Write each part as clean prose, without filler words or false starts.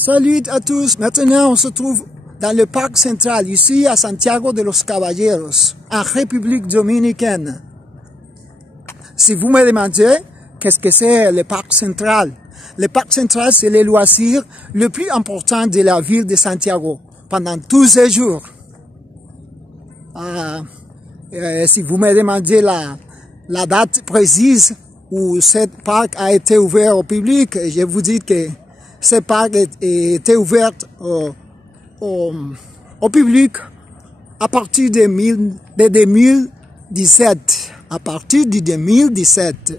Salut à tous, maintenant on se trouve dans le parc central, ici à Santiago de los Caballeros, en République dominicaine. Si vous me demandez qu'est-ce que c'est le parc central c'est le loisir le plus important de la ville de Santiago pendant tous ces jours. Si vous me demandez la date précise où ce parc a été ouvert au public, je vous dis que ce parc était ouvert au public à partir de 2017. À partir de 2017.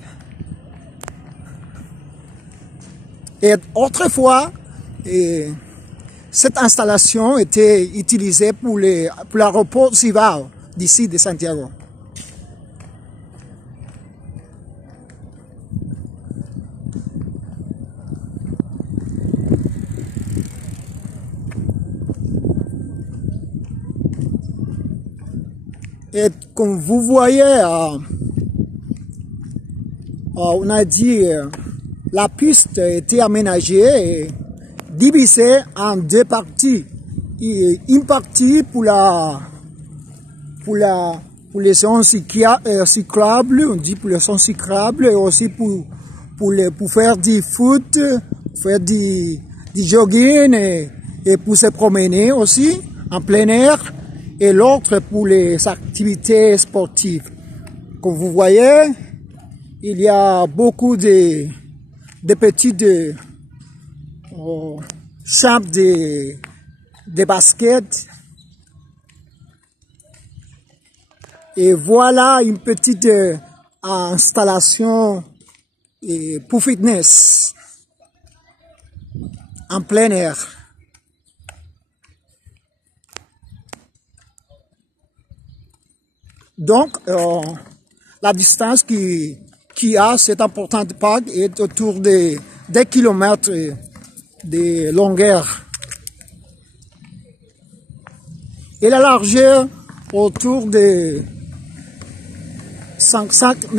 Et autrefois, cette installation était utilisée pour l'aéroport Cibao d'ici de Santiago. Et comme vous voyez, on a dit la piste était aménagée et divisée en deux parties. Une partie pour les zones cyclables, on dit pour les zones cyclables, et aussi pour faire du foot, faire du jogging et pour se promener aussi en plein air. Et l'autre pour les activités sportives. Comme vous voyez, il y a beaucoup de petites champs de basket. Et voilà une petite installation pour fitness en plein air. Donc, la distance qui a cet important parc est autour de 2 kilomètres de longueur. Et la largeur autour de 5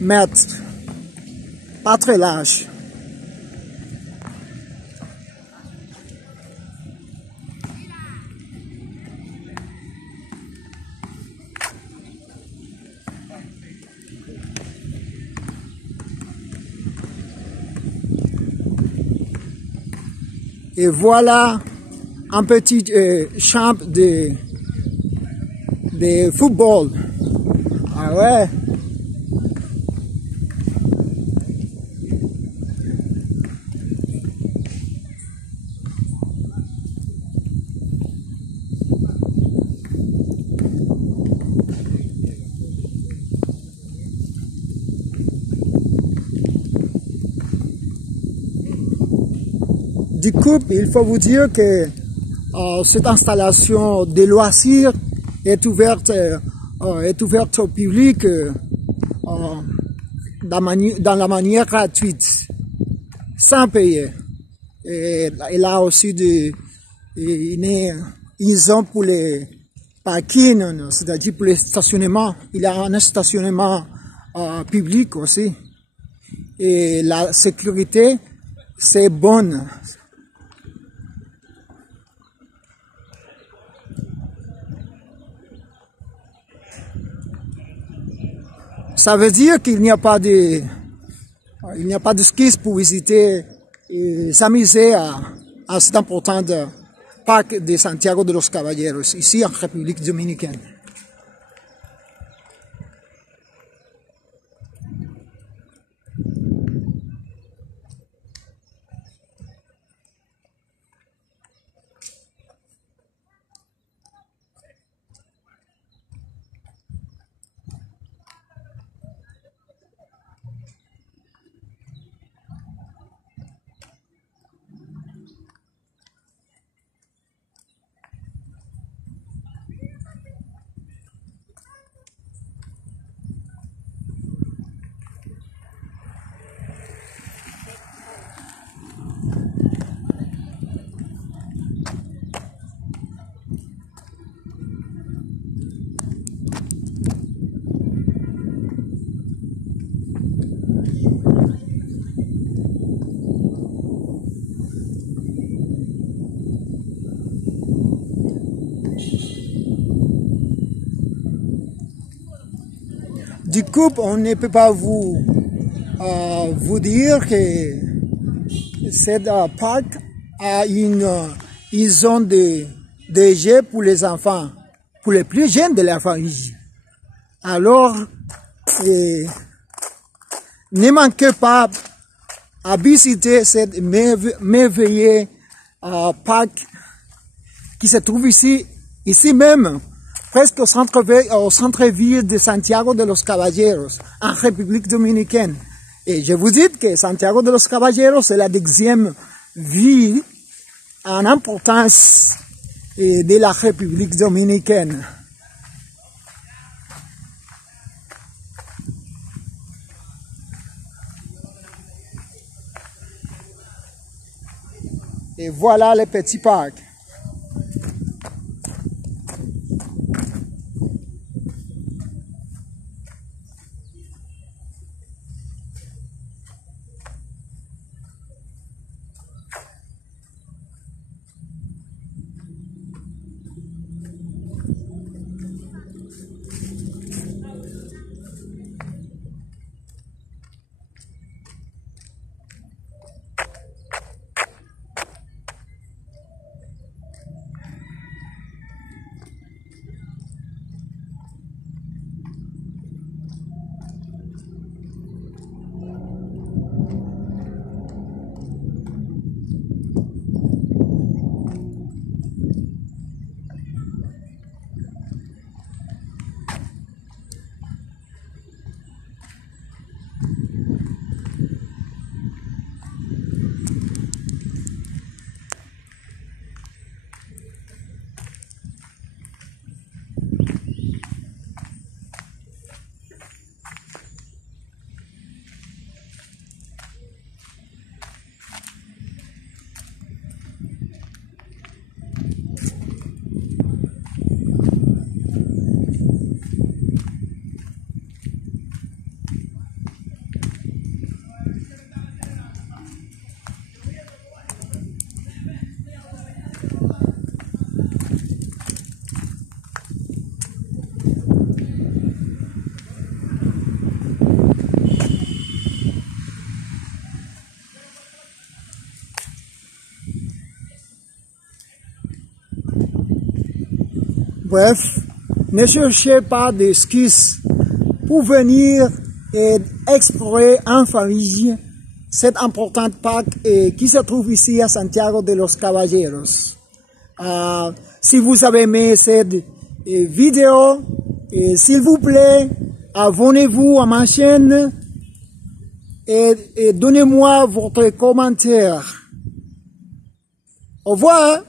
mètres. Pas très large. Et voilà un petit champ de football. Ah ouais. Du coup, il faut vous dire que cette installation de loisirs est ouverte au public dans la manière gratuite, sans payer. Et là aussi une zone pour les parkings, c'est-à-dire pour les stationnements. Il y a un stationnement public aussi. Et la sécurité, c'est bonne. Ça veut dire qu'il n'y a pas d'excuse pour visiter et s'amuser à cet important parc de Santiago de los Caballeros, ici en République dominicaine. du coup, on ne peut pas vous dire que cette parc a une zone de jeu pour les enfants, pour les plus jeunes de la famille. Alors, ne manquez pas à visiter cette merveilleuse parc qui se trouve ici même, presque au centre-ville de Santiago de los Caballeros, en République dominicaine. Et je vous dis que Santiago de los Caballeros est la 10e ville en importance de la République dominicaine. Et voilà le petit parc. Bref, ne cherchez pas d'excuses pour venir et explorer en famille cet important parc qui se trouve ici à Santiago de los Caballeros. Si vous avez aimé cette vidéo, s'il vous plaît, abonnez-vous à ma chaîne et donnez-moi votre commentaire. Au revoir.